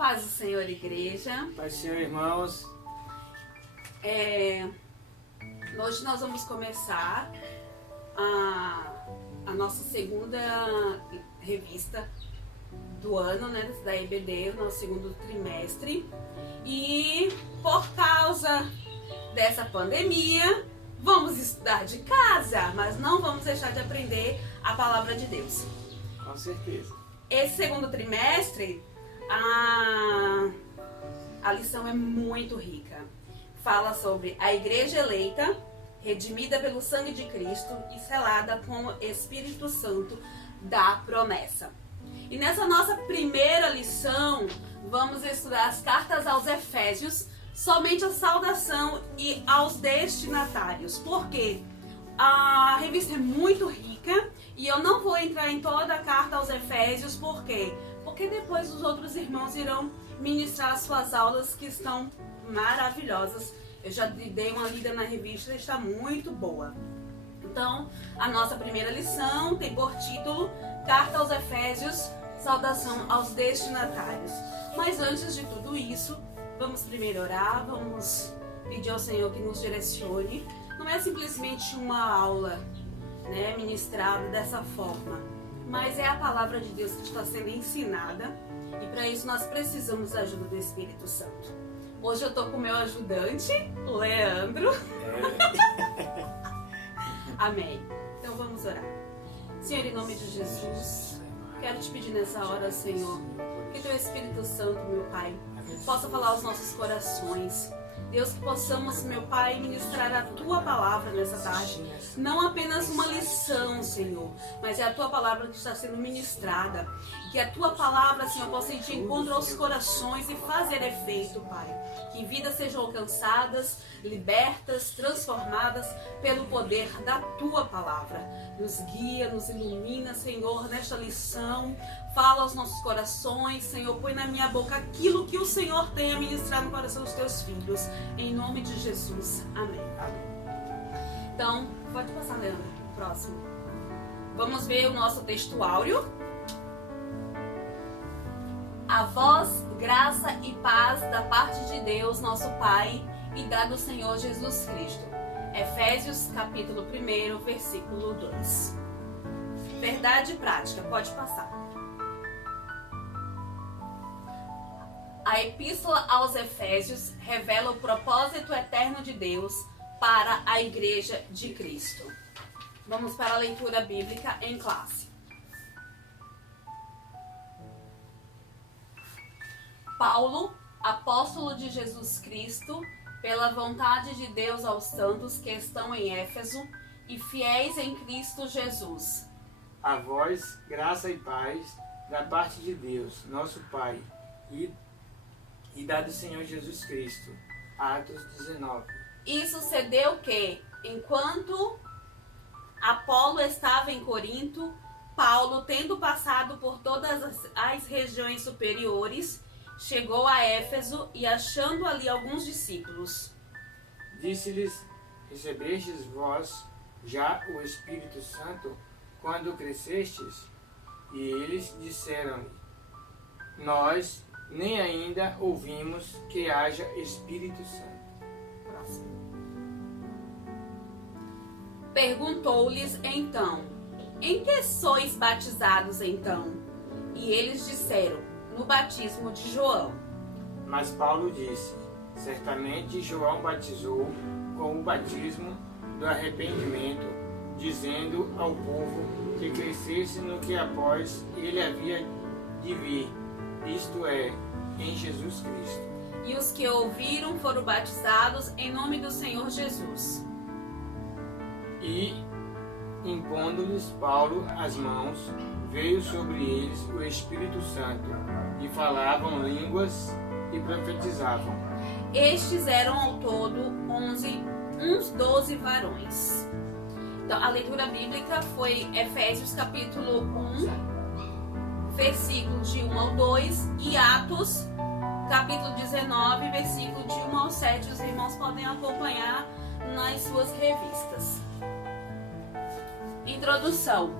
Paz do Senhor, igreja. Paz do Senhor, irmãos. Hoje nós vamos começar a nossa segunda revista do ano, né, da EBD, o nosso segundo trimestre. E por causa dessa pandemia, vamos estudar de casa, mas não vamos deixar de aprender a palavra de Deus. Com certeza. Esse segundo trimestre, a lição é muito rica. Fala sobre a igreja eleita, redimida pelo sangue de Cristo e selada com o Espírito Santo da promessa. E nessa nossa primeira lição, vamos estudar as cartas aos Efésios, somente a saudação e aos destinatários. Por quê? A revista é muito rica e eu não vou entrar em toda a carta aos Efésios. Por quê? Porque depois os outros irmãos irão ministrar as suas aulas, que estão maravilhosas. Eu já dei uma lida na revista e está muito boa. Então, a nossa primeira lição tem por título Carta aos Efésios, saudação aos destinatários. Mas antes de tudo isso, vamos primeiro orar, vamos pedir ao Senhor que nos direcione. Não é simplesmente uma aula, né, ministrada dessa forma, mas é a palavra de Deus que está sendo ensinada, e para isso nós precisamos da ajuda do Espírito Santo. Hoje eu estou com o meu ajudante, Leandro. Amém. Então vamos orar. Senhor, em nome de Jesus, quero te pedir nessa hora, Senhor, que teu Espírito Santo, meu Pai, possa falar aos nossos corações. Deus, que possamos, meu Pai, ministrar a Tua palavra nessa tarde. Não apenas uma lição, Senhor, mas é a Tua palavra que está sendo ministrada. Que a Tua palavra, Senhor, possa ir de encontro aos corações e fazer efeito, Pai. Que vidas sejam alcançadas, libertas, transformadas pelo poder da Tua palavra. Nos guia, nos ilumina, Senhor, nesta lição. Fala aos nossos corações, Senhor. Põe na minha boca aquilo que o Senhor tem a ministrar no coração dos Teus filhos. Em nome de Jesus. Amém. Então, pode passar, Leandro, próximo. Vamos ver o nosso texto áureo. A vós, graça e paz da parte de Deus, nosso Pai, e da do Senhor Jesus Cristo. Efésios, capítulo 1, versículo 2. Verdade prática, pode passar. A Epístola aos Efésios revela o propósito eterno de Deus para a Igreja de Cristo. Vamos para a leitura bíblica em classe. Paulo, apóstolo de Jesus Cristo, pela vontade de Deus aos santos que estão em Éfeso e fiéis em Cristo Jesus. A vós, graça e paz da parte de Deus, nosso Pai, e da do Senhor Jesus Cristo. Atos 19. E sucedeu que, enquanto Apolo estava em Corinto, Paulo, tendo passado por todas as regiões superiores, chegou a Éfeso e, achando ali alguns discípulos, Disse-lhes: recebestes vós já o Espírito Santo quando crescestes? E eles disseram-lhe: nós nem ainda ouvimos que haja Espírito Santo. Próximo. Perguntou-lhes então: em que sois batizados então? E eles disseram: no batismo de João. Mas Paulo disse: certamente João batizou com o batismo do arrependimento, dizendo ao povo que crescesse no que após ele havia de vir, isto é, em Jesus Cristo. E os que ouviram foram batizados em nome do Senhor Jesus. E, impondo-lhes Paulo as mãos, veio sobre eles o Espírito Santo, e falavam línguas e profetizavam. Estes eram ao todo uns 12 varões. Então, a leitura bíblica foi Efésios capítulo 1, versículos de 1 ao 2, e Atos capítulo 19, versículo de 1 ao 7. Os irmãos podem acompanhar nas suas revistas. Introdução.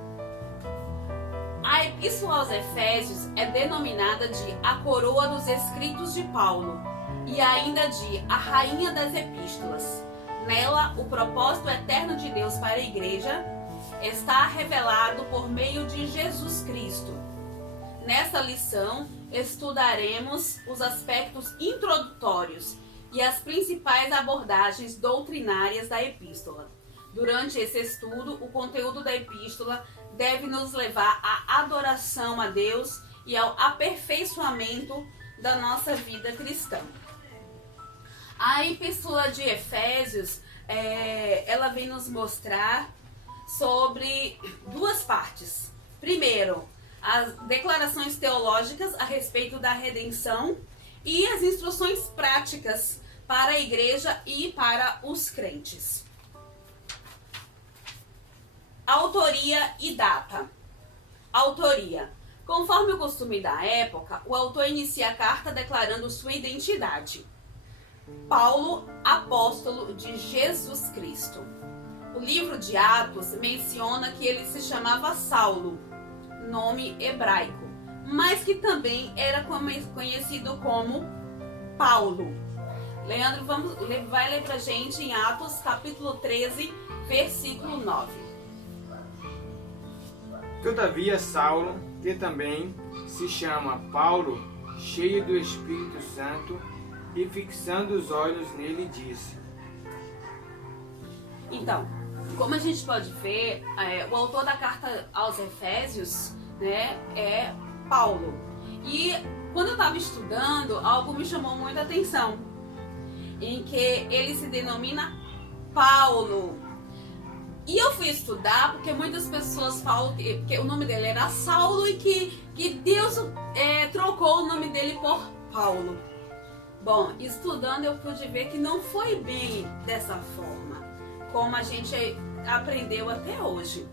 A Epístola aos Efésios é denominada de a coroa dos escritos de Paulo e ainda de a rainha das epístolas. Nela, o propósito eterno de Deus para a igreja está revelado por meio de Jesus Cristo. Nesta lição, estudaremos os aspectos introdutórios e as principais abordagens doutrinárias da epístola. Durante esse estudo, o conteúdo da epístola deve nos levar à adoração a Deus e ao aperfeiçoamento da nossa vida cristã. A epístola de Efésios, ela vem nos mostrar sobre duas partes. Primeiro, as declarações teológicas a respeito da redenção e as instruções práticas para a igreja e para os crentes. Autoria e data. Autoria. Conforme o costume da época, o autor inicia a carta declarando sua identidade. Paulo, apóstolo de Jesus Cristo. O livro de Atos menciona que ele se chamava Saulo, nome hebraico, mas que também era conhecido como Paulo. Leandro vai ler pra gente em Atos capítulo 13, versículo 9. Todavia Saulo, que também se chama Paulo, cheio do Espírito Santo, e fixando os olhos nele, disse. Então, como a gente pode ver, o autor da carta aos Efésios, né, é Paulo. E quando eu estava estudando, algo me chamou muita atenção, em que ele se denomina Paulo. E eu fui estudar porque muitas pessoas falam que o nome dele era Saulo e que Deus trocou o nome dele por Paulo. Bom, estudando eu pude ver que não foi bem dessa forma, como a gente aprendeu até hoje.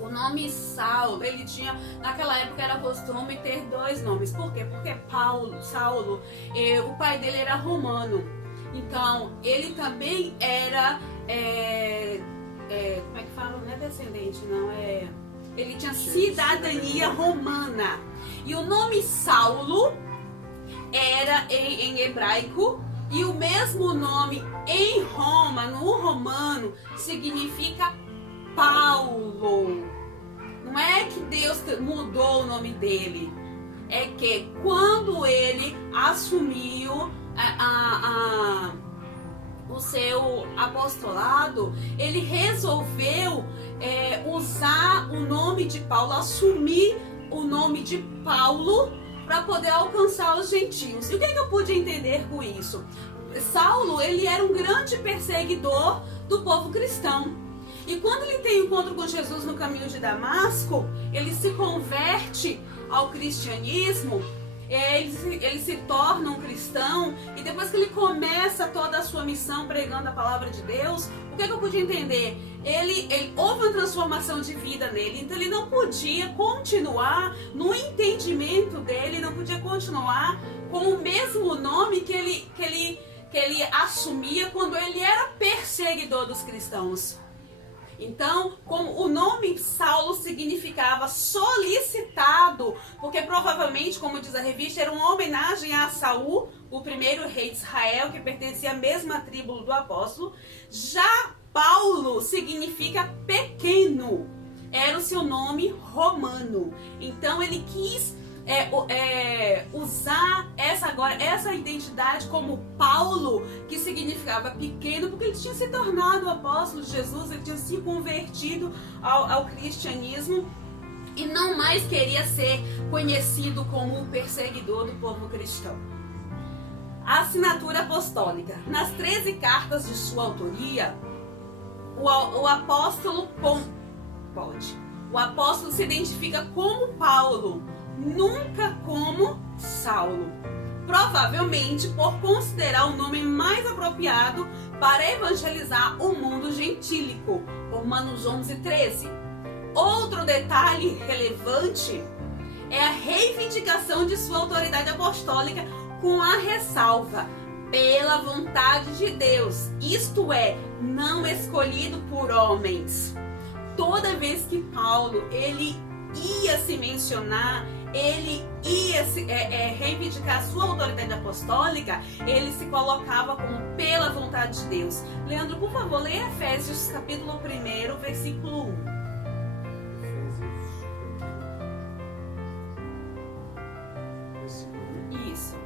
O nome Saulo, ele tinha, naquela época era costume ter dois nomes. Por quê? Porque Saulo, o pai dele era romano. Então, ele também era, como é que fala? Não é descendente, não, ele tinha cidadania romana. E o nome Saulo era em hebraico, e o mesmo nome em Roma, no romano, significa Paulo. Não é que Deus mudou o nome dele, é que quando ele assumiu o seu apostolado, ele resolveu usar o nome de Paulo, assumir o nome de Paulo para poder alcançar os gentios. E o que eu pude entender com isso? Saulo, ele era um grande perseguidor do povo cristão. E quando ele tem encontro com Jesus no caminho de Damasco, ele se converte ao cristianismo, ele se torna um cristão, e depois que ele começa toda a sua missão pregando a palavra de Deus, o que eu pude entender? Houve uma transformação de vida nele, então ele não podia continuar no entendimento dele, não podia continuar com o mesmo nome que ele assumia quando ele era perseguidor dos cristãos. Então, como o nome Saulo significava solicitado, porque provavelmente, como diz a revista, era uma homenagem a Saul, o primeiro rei de Israel, que pertencia à mesma tribo do apóstolo. Já Paulo significa pequeno, era o seu nome romano. Então ele quis usar essa identidade como Paulo, que significava pequeno, porque ele tinha se tornado o apóstolo de Jesus, ele tinha se convertido ao cristianismo e não mais queria ser conhecido como o perseguidor do povo cristão. A assinatura apostólica. Nas 13 cartas de sua autoria, o apóstolo se identifica como Paulo, nunca como Saulo, provavelmente por considerar o nome mais apropriado para evangelizar o mundo gentílico, Romanos 11:13. Outro detalhe relevante é a reivindicação de sua autoridade apostólica com a ressalva pela vontade de Deus, isto é, não escolhido por homens. Toda vez que Paulo ele ia se mencionar, ele ia reivindicar a sua autoridade apostólica, ele se colocava como pela vontade de Deus. Leandro, por favor, leia Efésios capítulo 1, versículo 1. Isso.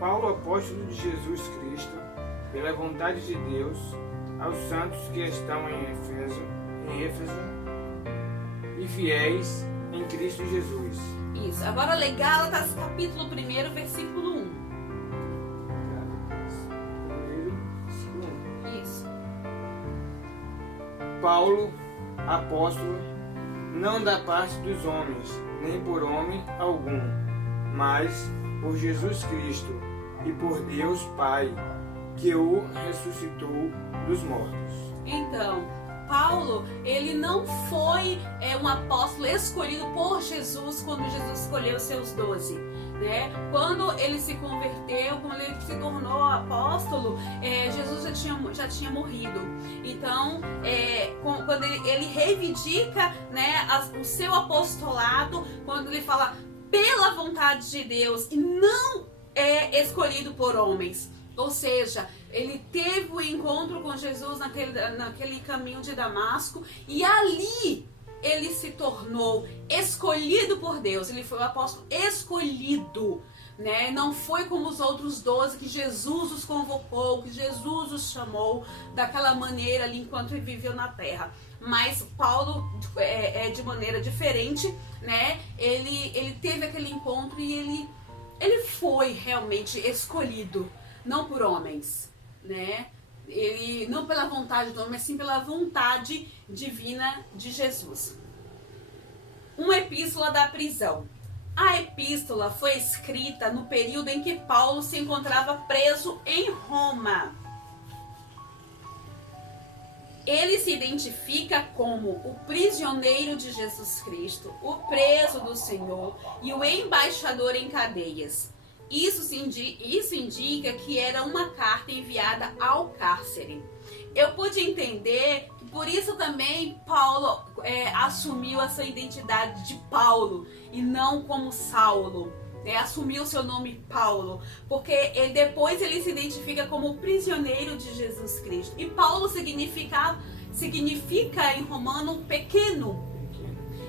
Paulo, apóstolo de Jesus Cristo, pela vontade de Deus, aos santos que estão em Éfeso e fiéis em Cristo Jesus. Isso. Agora lê Gálatas capítulo 1, versículo 1. Isso. Paulo, apóstolo, não da parte dos homens, nem por homem algum, mas por Jesus Cristo e por Deus Pai, que o ressuscitou dos mortos. Então, Paulo, ele não foi um apóstolo escolhido por Jesus quando Jesus escolheu os seus 12. Né? Quando ele se converteu, quando ele se tornou apóstolo, Jesus já tinha morrido. Então, quando ele reivindica, né, o seu apostolado, quando ele fala pela vontade de Deus e não é escolhido por homens. Ou seja, ele teve o encontro com Jesus naquele caminho de Damasco e ali ele se tornou escolhido por Deus. Ele foi o apóstolo escolhido, né? Não foi como os outros 12 que Jesus os convocou, que Jesus os chamou daquela maneira ali enquanto ele viveu na terra. Mas Paulo de maneira diferente, né? Ele teve aquele encontro e ele foi realmente escolhido, não por homens, né? Ele não pela vontade do homem, mas sim pela vontade divina de Jesus. Uma epístola da prisão. A epístola foi escrita no período em que Paulo se encontrava preso em Roma. Ele se identifica como o prisioneiro de Jesus Cristo, o preso do Senhor e o embaixador em cadeias. Isso indica que era uma carta enviada ao cárcere. Eu pude entender que por isso também Paulo assumiu a sua identidade de Paulo e não como Saulo. Assumiu o seu nome Paulo, porque depois ele se identifica como prisioneiro de Jesus Cristo. E Paulo significa em romano pequeno.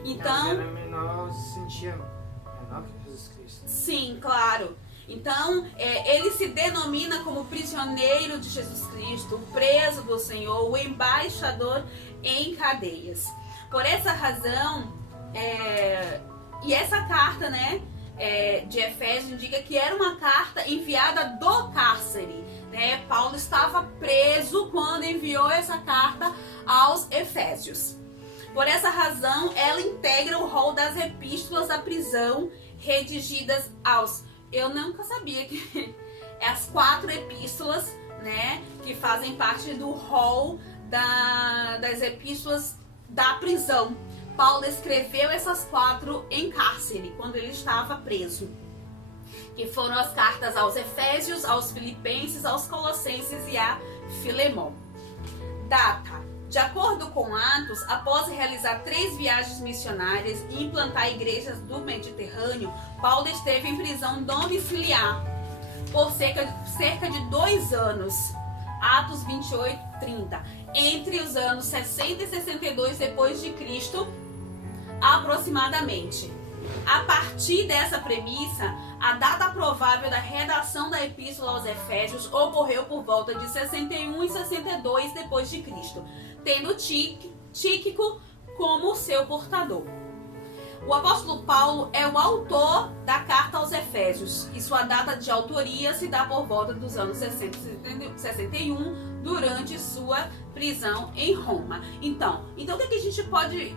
Então, era menor, se sentia menor que Jesus Cristo. Sim, claro. Então, ele se denomina como prisioneiro de Jesus Cristo, o preso do Senhor, o embaixador em cadeias. Por essa razão, e essa carta, né, de Efésios indica que era uma carta enviada do cárcere. Né? Paulo estava preso quando enviou essa carta aos Efésios. Por essa razão, ela integra o rol das epístolas da prisão redigidas aos... Eu nunca sabia que as 4 epístolas, né, que fazem parte do rol das epístolas da prisão. Paulo escreveu essas 4 em cárcere, quando ele estava preso. Que foram as cartas aos Efésios, aos Filipenses, aos Colossenses e a Filemon. Data. De acordo com Atos, após realizar 3 viagens missionárias e implantar igrejas do Mediterrâneo, Paulo esteve em prisão domiciliar por cerca de 2 anos. Atos 28, 30. Entre os anos 60 e 62 depois de Cristo, aproximadamente. A partir dessa premissa, a data provável da redação da epístola aos Efésios ocorreu por volta de 61 e 62 depois de Cristo, tendo Tíquico como seu portador. O apóstolo Paulo é o autor da carta aos Efésios e sua data de autoria se dá por volta dos anos 60 e 61, durante sua prisão em Roma. Então o que a gente pode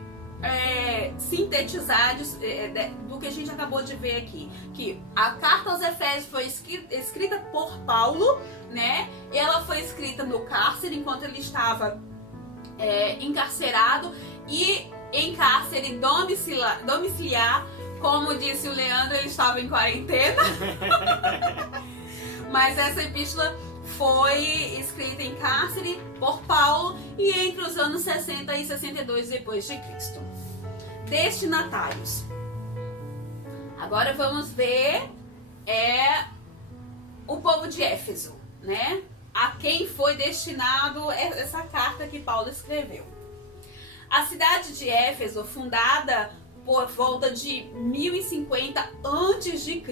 sintetizar do que a gente acabou de ver aqui? Que a carta aos Efésios foi escrita por Paulo, né? Ela foi escrita no cárcere enquanto ele estava encarcerado e em cárcere domiciliar, como disse o Leandro, ele estava em quarentena. Mas essa epístola foi escrita em cárcere por Paulo e entre os anos 60 e 62 depois de Cristo. Destinatários. Agora vamos ver o povo de Éfeso, né? A quem foi destinado essa carta que Paulo escreveu. A cidade de Éfeso, fundada por volta de 1050 a.C.,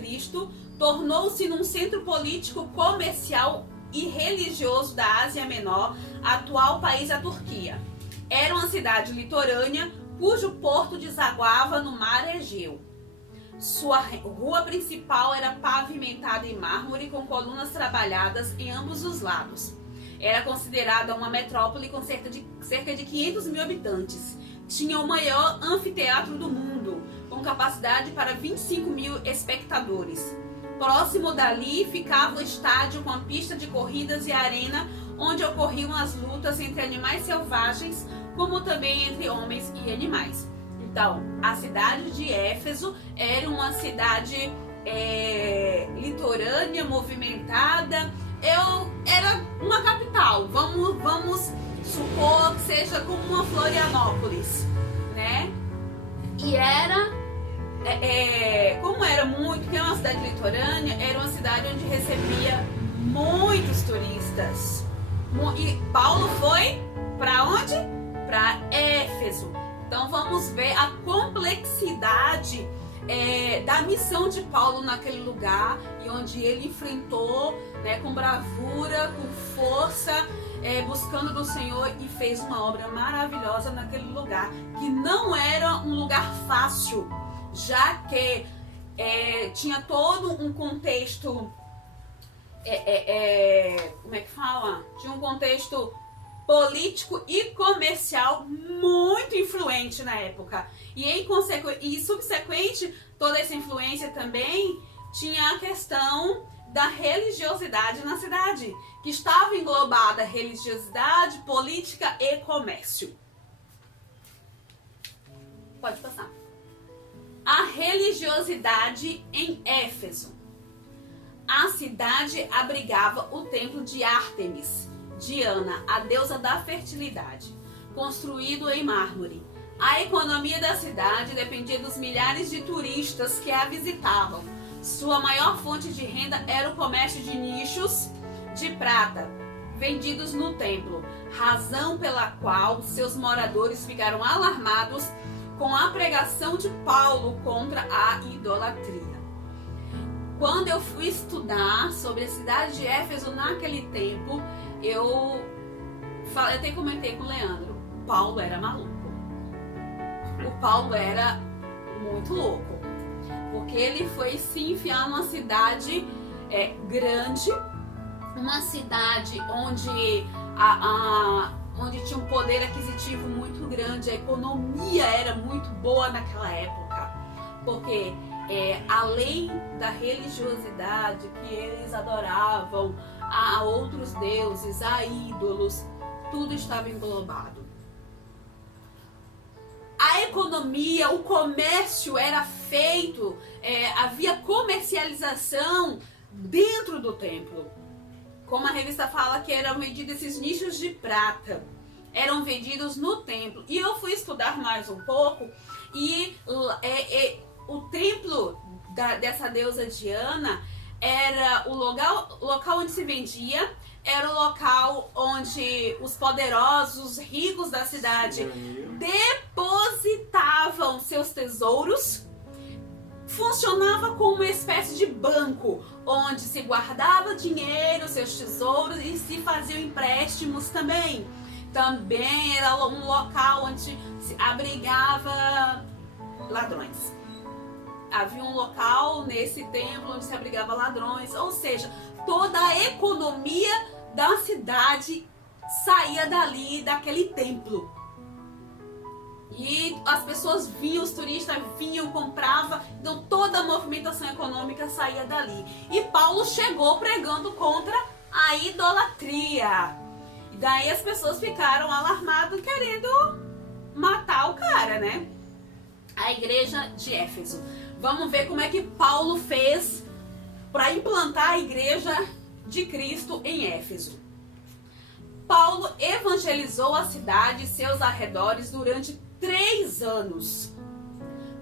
tornou-se num centro político, comercial e religioso da Ásia Menor, atual país a Turquia. Era uma cidade litorânea cujo porto desaguava no mar Egeu. Sua rua principal era pavimentada em mármore com colunas trabalhadas em ambos os lados. Era considerada uma metrópole com cerca de 500 mil habitantes. Tinha o maior anfiteatro do mundo, com capacidade para 25 mil espectadores. Próximo dali ficava o estádio com a pista de corridas e a arena onde ocorriam as lutas entre animais selvagens, como também entre homens e animais. Então, a cidade de Éfeso era uma cidade litorânea, movimentada, era uma capital. Vamos supor que seja como uma Florianópolis, né? E como era muito, que é uma cidade litorânea, era uma cidade onde recebia muitos turistas. E Paulo foi para onde? Para Éfeso. Então vamos ver a complexidade da missão de Paulo naquele lugar, e onde ele enfrentou, né, com bravura, com força, buscando do Senhor, e fez uma obra maravilhosa naquele lugar, que não era um lugar fácil, já que tinha todo um contexto, como é que fala? Tinha um contexto político e comercial muito influente na época. E subsequente, toda essa influência também tinha a questão da religiosidade na cidade, que estava englobada religiosidade, política e comércio. Pode passar. A religiosidade em Éfeso. A cidade abrigava o templo de Ártemis, Diana, a deusa da fertilidade, construído em mármore. A economia da cidade dependia dos milhares de turistas que a visitavam. Sua maior fonte de renda era o comércio de nichos de prata, vendidos no templo, razão pela qual seus moradores ficaram alarmados com a pregação de Paulo contra a idolatria. Quando eu fui estudar sobre a cidade de Éfeso naquele tempo, eu até comentei com o Leandro, Paulo era maluco. O Paulo era muito louco, porque ele foi se enfiar numa cidade grande, uma cidade onde onde tinha um poder aquisitivo muito grande, a economia era muito boa naquela época, porque além da religiosidade que eles adoravam a outros deuses, a ídolos, tudo estava englobado. A economia, o comércio era feito, havia comercialização dentro do templo. Como a revista fala, que eram vendidos esses nichos de prata, eram vendidos no templo. E eu fui estudar mais um pouco, e o templo dessa deusa Diana era o local onde se vendia, era o local onde os poderosos, os ricos da cidade depositavam seus tesouros. Funcionava como uma espécie de banco, onde se guardava dinheiro, seus tesouros, e se faziam empréstimos também. Também era um local onde se abrigava ladrões. Havia um local nesse templo onde se abrigava ladrões, ou seja, toda a economia da cidade saía dali, daquele templo. E as pessoas vinham, os turistas vinham, compravam, então toda a movimentação econômica saía dali. E Paulo chegou pregando contra a idolatria. E daí as pessoas ficaram alarmadas, querendo matar o cara, né? A igreja de Éfeso. Vamos ver como é que Paulo fez para implantar a igreja de Cristo em Éfeso. Paulo evangelizou a cidade e seus arredores durante 3 anos.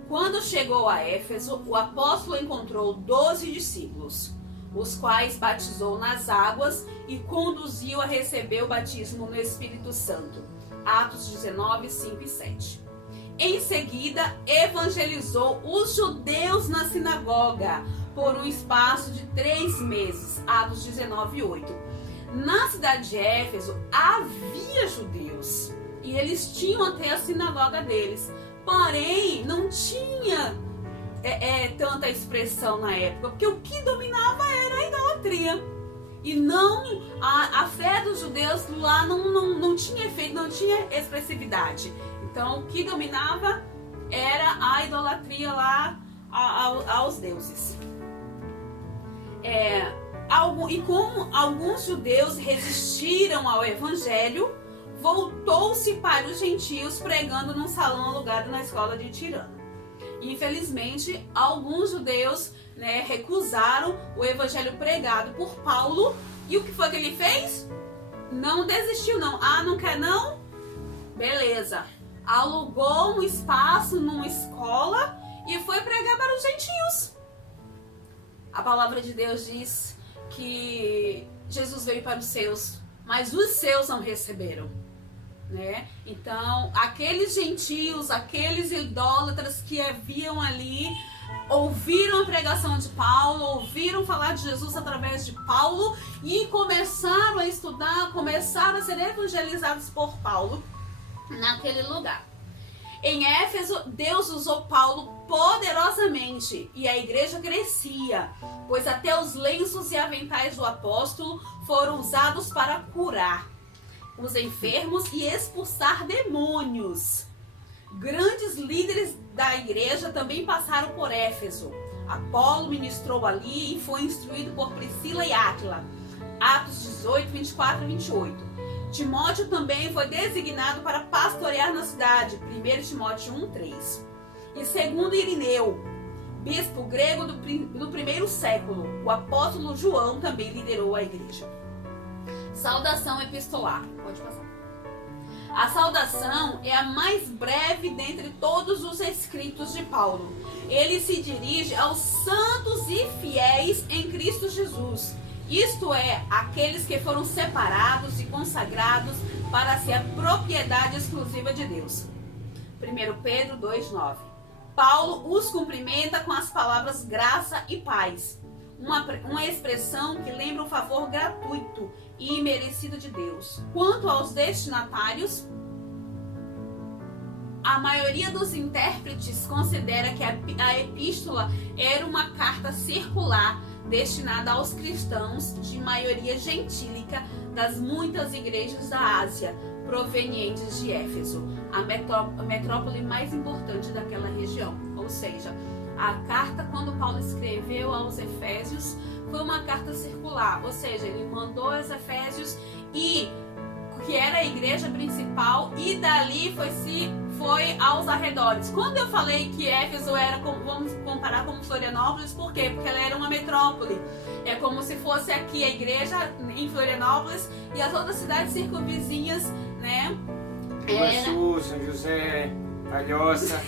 Quando chegou a Éfeso, o apóstolo encontrou 12 discípulos, os quais batizou nas águas e conduziu a receber o batismo no Espírito Santo. Atos 19, 5 e 7. Em seguida, evangelizou os judeus na sinagoga por um espaço de 3 meses. Atos 19, 8. Na cidade de Éfeso havia judeus e eles tinham até a sinagoga deles, porém não tinha tanta expressão na época, porque o que dominava era a idolatria e não a fé dos judeus lá não tinha efeito, não tinha expressividade. Então o que dominava era a idolatria lá aos deuses. E como alguns judeus resistiram ao evangelho, voltou-se para os gentios pregando num salão alugado na escola de Tirano. Infelizmente, alguns judeus recusaram o evangelho pregado por Paulo. E o que foi que ele fez? Não desistiu não. Ah, não quer não? Beleza. Alugou um espaço numa escola e foi pregar para os gentios. A palavra de Deus diz que Jesus veio para os seus, mas os seus não receberam, né? Então, aqueles gentios, aqueles idólatras que haviam ali, ouviram a pregação de Paulo, ouviram falar de Jesus através de Paulo e começaram a estudar, começaram a ser evangelizados por Paulo naquele lugar. Em Éfeso, Deus usou Paulo poderosamente e a igreja crescia, pois até os lenços e aventais do apóstolo foram usados para curar os enfermos e expulsar demônios. Grandes líderes da igreja também passaram por Éfeso. Apolo ministrou ali e foi instruído por Priscila e Áquila. Atos 18, 24 e 28. Timóteo também foi designado para pastorear na cidade, 1 Timóteo 1:3. E segundo Irineu, bispo grego do primeiro século, o apóstolo João também liderou a igreja. Saudação epistolar. Pode passar. A saudação é a mais breve dentre todos os escritos de Paulo. Ele se dirige aos santos e fiéis em Cristo Jesus. Isto é, aqueles que foram separados e consagrados para ser a propriedade exclusiva de Deus. 1 Pedro 2,9. Paulo os cumprimenta com as palavras graça e paz. Uma expressão que lembra um favor gratuito e imerecido de Deus. Quanto aos destinatários, a maioria dos intérpretes considera que a epístola era uma carta circular destinada aos cristãos de maioria gentílica das muitas igrejas da Ásia, provenientes de Éfeso, a metrópole mais importante daquela região. Ou seja, a carta, quando Paulo escreveu aos Efésios, foi uma carta circular, ou seja, ele mandou aos Efésios, que era a igreja principal, e dali foi aos arredores. Quando eu falei que Éfeso era, vamos comparar com Florianópolis, por quê? Porque ela era uma metrópole. É como se fosse aqui a igreja em Florianópolis e as outras cidades circunvizinhas, né? Iguaçu, São José, Palhoça.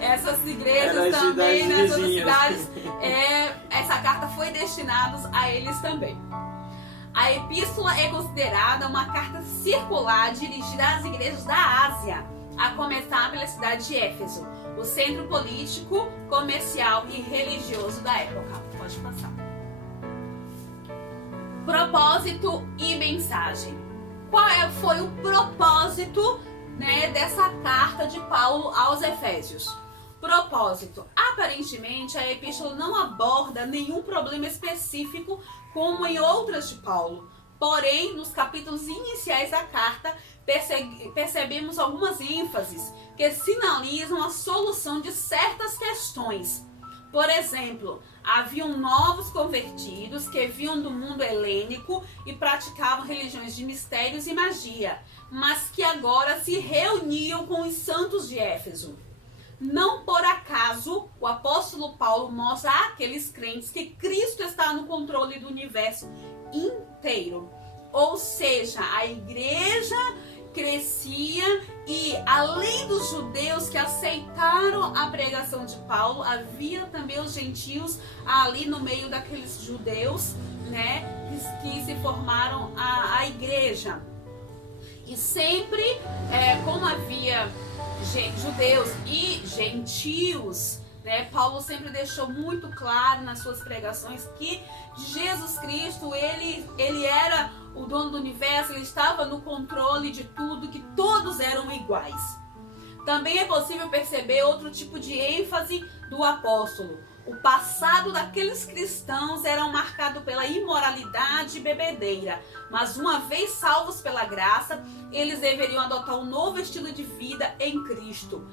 Essas igrejas também, né? Essas cidades, essa carta foi destinada a eles também. A epístola é considerada uma carta circular dirigida às igrejas da Ásia, a começar pela cidade de Éfeso, o centro político, comercial e religioso da época. Pode passar. Propósito e mensagem. Qual foi o propósito, dessa carta de Paulo aos Efésios? Propósito. Aparentemente, a epístola não aborda nenhum problema específico como em outras de Paulo. Porém, nos capítulos iniciais da carta, percebemos algumas ênfases que sinalizam a solução de certas questões. Por exemplo, haviam novos convertidos que vinham do mundo helênico e praticavam religiões de mistérios e magia, mas que agora se reuniam com os santos de Éfeso. Não por acaso o apóstolo Paulo mostra àqueles crentes que Cristo está no controle do universo inteiro. Ou seja, a igreja crescia e, além dos judeus que aceitaram a pregação de Paulo, havia também os gentios ali no meio daqueles judeus, né, que se formaram a igreja. E sempre, como havia judeus e gentios, né, Paulo sempre deixou muito claro nas suas pregações que Jesus Cristo, ele era o dono do universo, ele estava no controle de tudo, que todos eram iguais. Também é possível perceber outro tipo de ênfase do apóstolo. O passado daqueles cristãos era marcado pela imoralidade e bebedeira, mas uma vez salvos pela graça, eles deveriam adotar um novo estilo de vida em Cristo.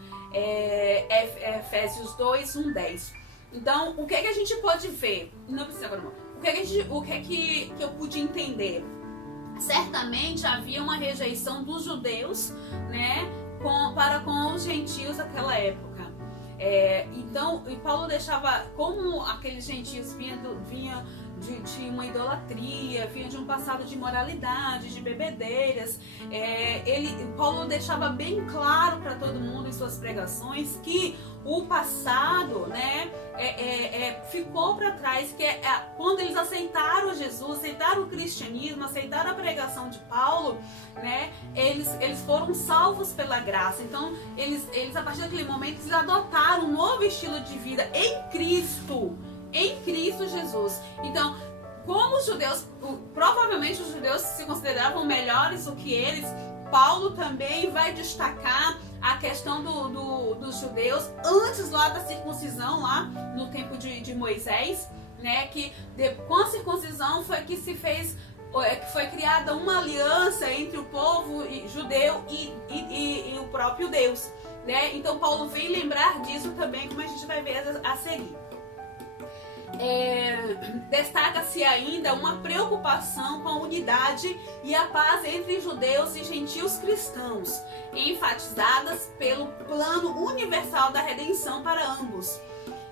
Efésios 2, 1, 10. Então, o que é que a gente pode ver? Não precisa agora não. O que é que eu pude entender? Certamente havia uma rejeição dos judeus, né, para com os gentios naquela época. Então, e Paulo deixava, como aqueles gentios vinham de uma idolatria, vinham de um passado de imoralidade, de bebedeiras, Paulo deixava bem claro para todo mundo em suas pregações que o passado, né, ficou para trás, que quando eles aceitaram Jesus, aceitaram o cristianismo, aceitaram a pregação de Paulo, né, eles foram salvos pela graça. Então, eles a partir daquele momento, eles adotaram um novo estilo de vida em Cristo Jesus. Então, como os judeus, provavelmente os judeus se consideravam melhores do que eles, Paulo também vai destacar a questão dos judeus antes lá da circuncisão, lá no tempo de Moisés, né, que com a circuncisão foi que se fez, que foi criada uma aliança entre o povo judeu e o próprio Deus, né? Então Paulo vem lembrar disso também, como a gente vai ver a seguir. Destaca-se ainda uma preocupação com a unidade e a paz entre judeus e gentios cristãos, enfatizadas pelo plano universal da redenção para ambos.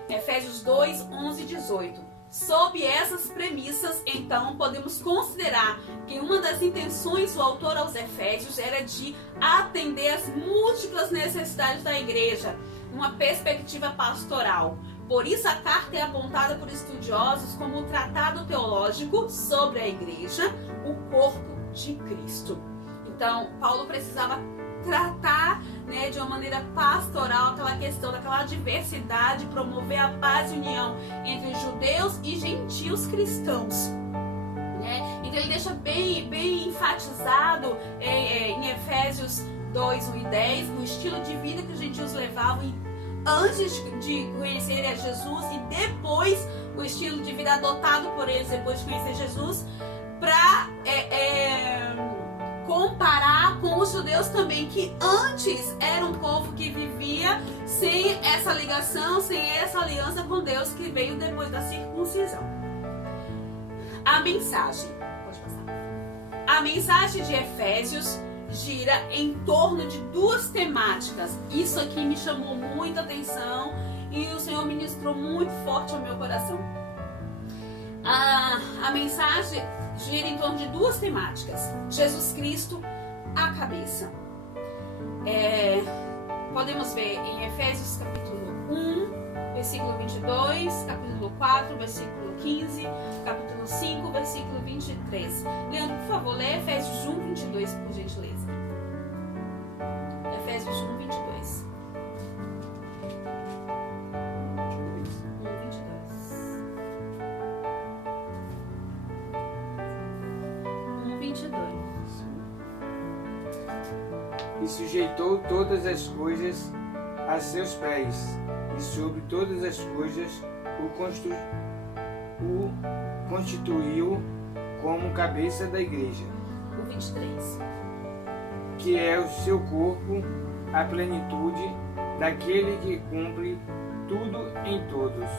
Efésios 2, 11 e 18. Sob essas premissas, então, podemos considerar que uma das intenções do autor aos Efésios era de atender às múltiplas necessidades da igreja, numa perspectiva pastoral. Por isso, a carta é apontada por estudiosos como um tratado teológico sobre a igreja, o corpo de Cristo. Então, Paulo precisava tratar, né, de uma maneira pastoral aquela questão daquela diversidade, promover a paz e união entre judeus e gentios cristãos, né? Então, ele deixa bem enfatizado em Efésios 2, 1 e 10, o estilo de vida que os gentios levavam antes de conhecer a Jesus e depois o estilo de vida adotado por eles depois de conhecer Jesus, para comparar com os judeus também, que antes era um povo que vivia sem essa ligação, sem essa aliança com Deus, que veio depois da circuncisão. A mensagem, pode passar. A mensagem de Efésios gira em torno de duas temáticas. Isso aqui me chamou muita atenção e o Senhor ministrou muito forte ao meu coração. A mensagem gira em torno de duas temáticas. Jesus Cristo, a cabeça. Podemos ver em Efésios capítulo 1, versículo 22, capítulo 4, versículo 15, capítulo 5, versículo 23. Leandro, por favor, lê Efésios 1, 22, por gentileza. Efésios 1, 22. 1:22. E sujeitou todas as coisas a seus pés, e sobre todas as coisas o constituiu como cabeça da igreja, O 23. que é o seu corpo, a plenitude daquele que cumpre tudo em todos.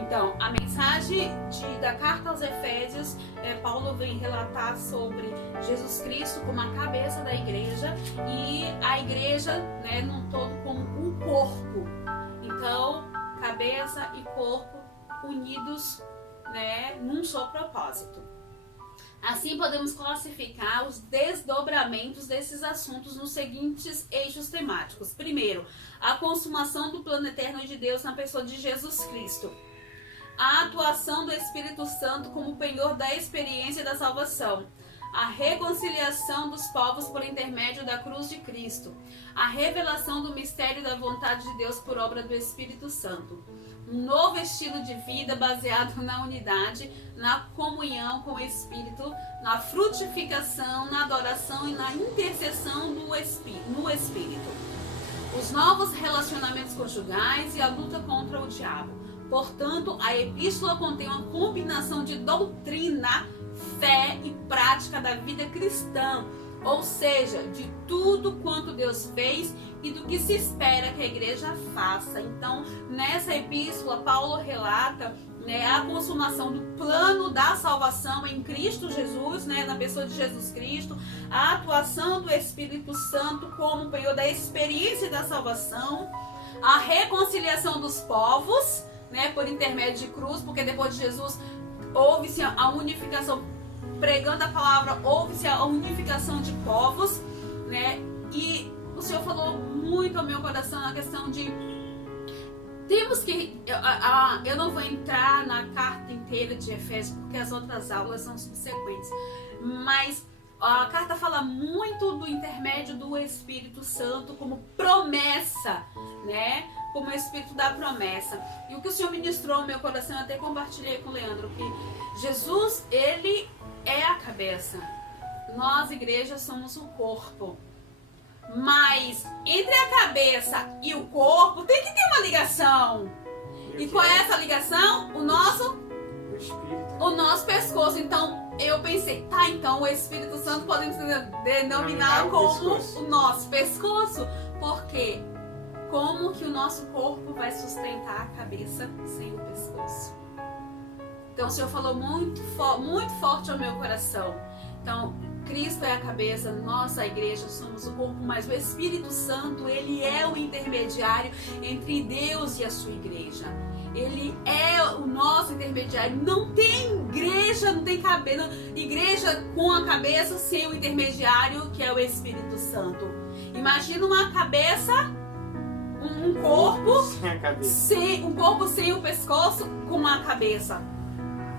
Então, a mensagem da carta aos Efésios, Paulo vem relatar sobre Jesus Cristo como a cabeça da igreja e a igreja, né, num todo como um corpo, cabeça e corpo unidos, né, num só propósito. Assim podemos classificar os desdobramentos desses assuntos nos seguintes eixos temáticos. Primeiro, a consumação do plano eterno de Deus na pessoa de Jesus Cristo. A atuação do Espírito Santo como penhor da experiência da salvação. A reconciliação dos povos por intermédio da cruz de Cristo. A revelação do mistério da vontade de Deus por obra do Espírito Santo. Um novo estilo de vida baseado na unidade, na comunhão com o Espírito, na frutificação, na adoração e na intercessão no Espírito. Os novos relacionamentos conjugais e a luta contra o diabo. Portanto, a epístola contém uma combinação de doutrina, fé e prática da vida cristã, ou seja, de tudo quanto Deus fez e do que se espera que a igreja faça. Então, nessa epístola, Paulo relata, né, a consumação do plano da salvação em Cristo Jesus, né, na pessoa de Jesus Cristo, a atuação do Espírito Santo como penhor da experiência da salvação, a reconciliação dos povos, né, por intermédio de cruz, porque depois de Jesus houve-se a unificação, pregando a palavra, houve-se a unificação de povos, né? E o Senhor falou muito ao meu coração na questão de temos que, eu não vou entrar na carta inteira de Efésios, porque as outras aulas são subsequentes, mas a carta fala muito do intermédio do Espírito Santo como promessa, né? Como o Espírito da promessa. E o que o Senhor ministrou no meu coração, eu até compartilhei com o Leandro, que Jesus, ele é a cabeça. Nós, igreja, somos o corpo. Mas entre a cabeça e o corpo tem que ter uma ligação. E qual é essa ligação? O nosso pescoço. Então eu pensei, tá, então o Espírito Santo podemos denominar como o nosso pescoço. Por quê? Como que o nosso corpo vai sustentar a cabeça sem o pescoço? Então o Senhor falou muito forte ao meu coração. Então, Cristo é a cabeça, nós, a igreja, somos o corpo, mas o Espírito Santo, ele é o intermediário entre Deus e a sua igreja. Ele é o nosso intermediário. Não tem igreja, não tem cabeça, igreja com a cabeça sem o intermediário, que é o Espírito Santo. Imagina uma cabeça, um corpo sem um corpo sem o pescoço com uma cabeça.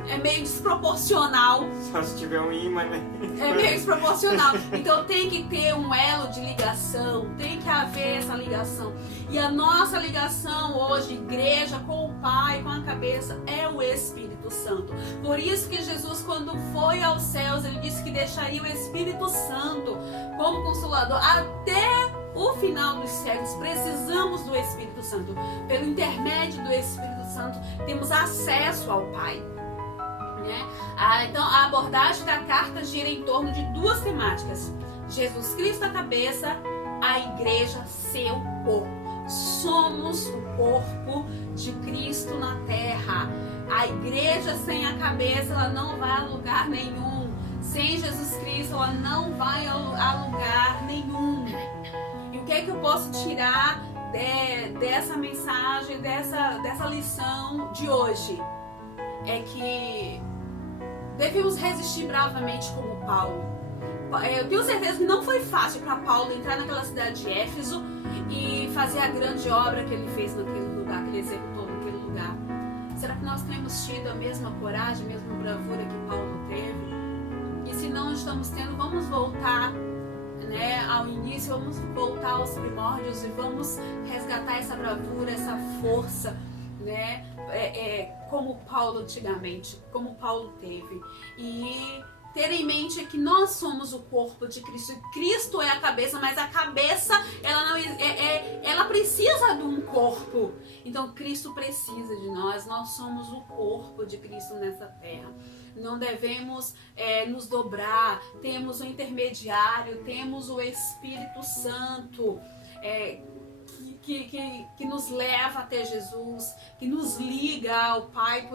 É meio desproporcional. Só se tiver um imã, né? É meio desproporcional. Então tem que ter um elo de ligação. Tem que haver essa ligação. E a nossa ligação hoje, igreja, com o Pai, com a cabeça, é o Espírito Santo. Por isso que Jesus, quando foi aos céus, ele disse que deixaria o Espírito Santo como consolador até o final dos séculos. Precisamos do Espírito Santo. Pelo intermédio do Espírito Santo, temos acesso ao Pai. Então a abordagem da carta gira em torno de duas temáticas: Jesus Cristo a cabeça, a igreja seu corpo. Somos o corpo de Cristo na terra. A igreja sem a cabeça, ela não vai a lugar nenhum. Sem Jesus Cristo, ela não vai a lugar nenhum. E o que é que eu posso tirar dessa mensagem, dessa lição de hoje? É que devemos resistir bravamente como Paulo. Eu tenho certeza que não foi fácil para Paulo entrar naquela cidade de Éfeso e fazer a grande obra que ele fez naquele lugar, que ele executou naquele lugar. Será que nós temos tido a mesma coragem, a mesma bravura que Paulo teve? E se não estamos tendo, vamos voltar, né, ao início, vamos voltar aos primórdios e vamos resgatar essa bravura, essa força, né? Como Paulo antigamente, como Paulo teve. E ter em mente que nós somos o corpo de Cristo. Cristo é a cabeça, mas a cabeça ela precisa de um corpo. Então Cristo precisa de nós. Nós somos o corpo de Cristo nessa terra. Não devemos nos dobrar. Temos o intermediário, temos o Espírito Santo. Que nos leva até Jesus, que nos liga ao Pai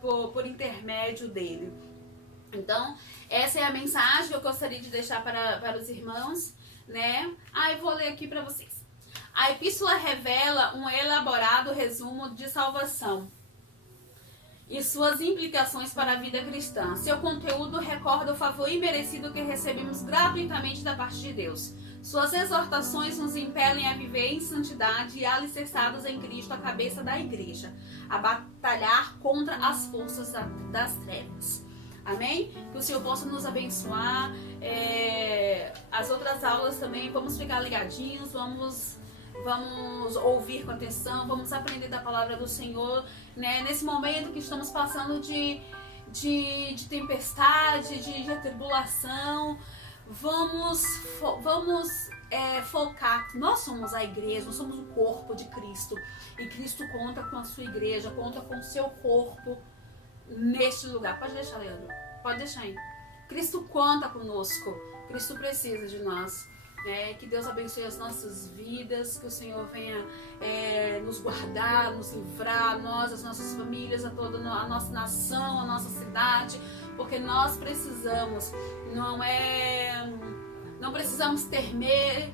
por intermédio dele. Então, essa é a mensagem que eu gostaria de deixar para os irmãos, né? Eu vou ler aqui para vocês. A epístola revela uma elaborado resumo de salvação e suas implicações para a vida cristã. Seu conteúdo recorda o favor imerecido que recebemos gratuitamente da parte de Deus. Suas exortações nos impelem a viver em santidade e alicerçados em Cristo, a cabeça da igreja, a batalhar contra as forças das trevas. Amém? Que o Senhor possa nos abençoar. As outras aulas também, vamos ficar ligadinhos, vamos ouvir com atenção, vamos aprender da palavra do Senhor, né? Nesse momento que estamos passando de tempestade, de tribulação, vamos focar. Nós somos a igreja, nós somos o corpo de Cristo, e Cristo conta com a sua igreja, conta com o seu corpo neste lugar. Pode deixar, Leandro, pode deixar aí. Cristo conta conosco, Cristo precisa de nós. Que Deus abençoe as nossas vidas, que o Senhor venha nos guardar, nos livrar, nós, as nossas famílias, a toda a nossa nação, a nossa cidade, porque nós precisamos, não precisamos temer,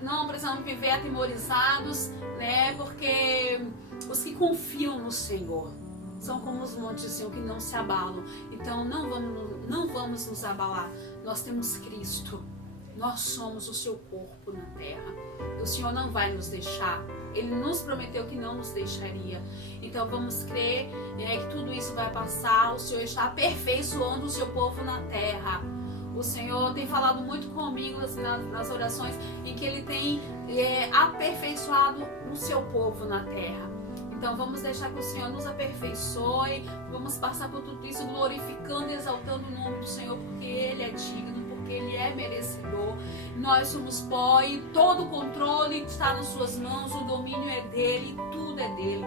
não precisamos viver atemorizados, né? Porque os que confiam no Senhor são como os montes, Senhor, que não se abalam. Então não vamos nos abalar. Nós temos Cristo. Nós somos o seu corpo na terra. O Senhor não vai nos deixar. Ele nos prometeu que não nos deixaria. Então vamos crer que tudo isso vai passar. O Senhor está aperfeiçoando o seu povo na terra. O Senhor tem falado muito comigo nas orações em que Ele tem aperfeiçoado o seu povo na terra. Então vamos deixar que o Senhor nos aperfeiçoe. Vamos passar por tudo isso glorificando e exaltando o nome do Senhor, porque Ele é digno, porque Ele é merecedor. Nós somos pó e todo o controle está nas suas mãos, o domínio é dele, tudo é dele.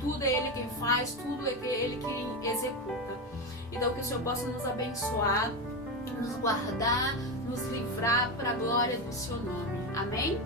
Tudo é Ele quem faz, tudo é Ele quem executa. Então que o Senhor possa nos abençoar, nos guardar, nos livrar para a glória do seu nome. Amém?